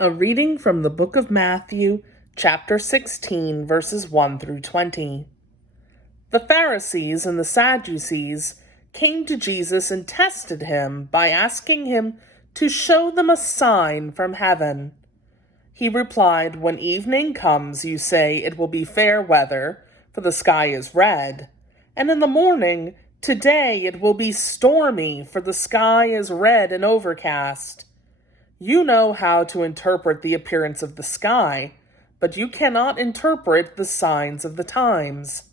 A reading from the book of Matthew, chapter 16, verses 1 through 20. The Pharisees and the Sadducees came to Jesus and tested him by asking him to show them a sign from heaven. He replied, "When evening comes, you say it will be fair weather, for the sky is red. And in the morning, today it will be stormy, for the sky is red and overcast. You know how to interpret the appearance of the sky, but you cannot interpret the signs of the times.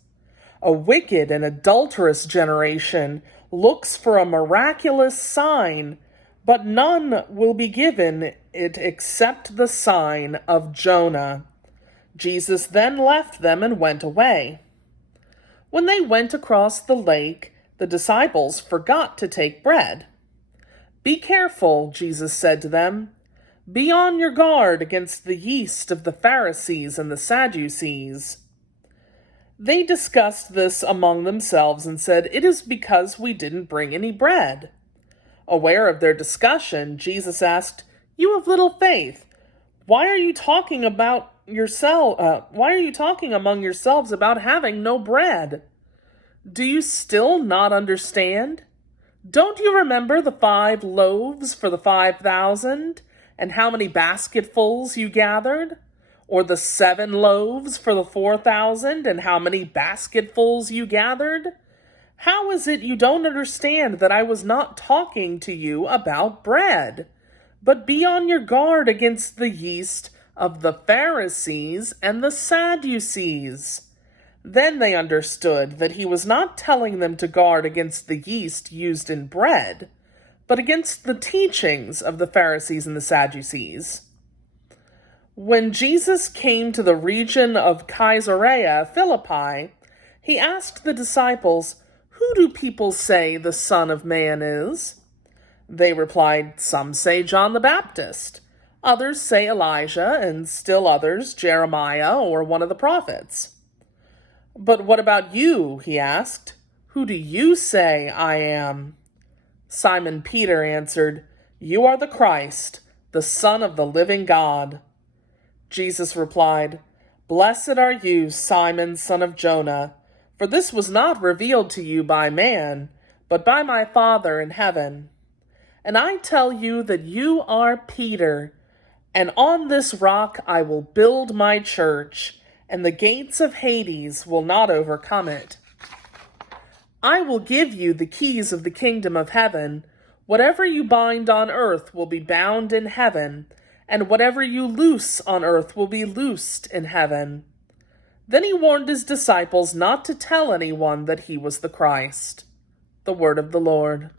A wicked and adulterous generation looks for a miraculous sign, but none will be given it except the sign of Jonah." Jesus then left them and went away. When they went across the lake, the disciples forgot to take bread. "Be careful," Jesus said to them. "Be on your guard against the yeast of the Pharisees and the Sadducees." They discussed this among themselves and said, "It is because we didn't bring any bread." Aware of their discussion, Jesus asked, "You have little faith. Why are you talking among yourselves about having no bread? Do you still not understand? Don't you remember the 5 loaves for the 5,000, and how many basketfuls you gathered? Or the 7 loaves for the 4,000, and how many basketfuls you gathered? How is it you don't understand that I was not talking to you about bread? But be on your guard against the yeast of the Pharisees and the Sadducees." Then they understood that he was not telling them to guard against the yeast used in bread, but against the teachings of the Pharisees and the Sadducees. When Jesus came to the region of Caesarea Philippi, he asked the disciples, "Who do people say the Son of Man is?" They replied, "Some say John the Baptist, others say Elijah, and still others Jeremiah or one of the prophets." "But what about you?" he asked. "Who do you say I am?" Simon Peter answered, "You are the Christ, the Son of the living God." Jesus replied, "Blessed are you, Simon, son of Jonah, for this was not revealed to you by man, but by my Father in heaven. And I tell you that you are Peter, and on this rock I will build my church, and the gates of Hades will not overcome it. I will give you the keys of the kingdom of heaven. Whatever you bind on earth will be bound in heaven, and whatever you loose on earth will be loosed in heaven." Then he warned his disciples not to tell anyone that he was the Christ. The word of the Lord.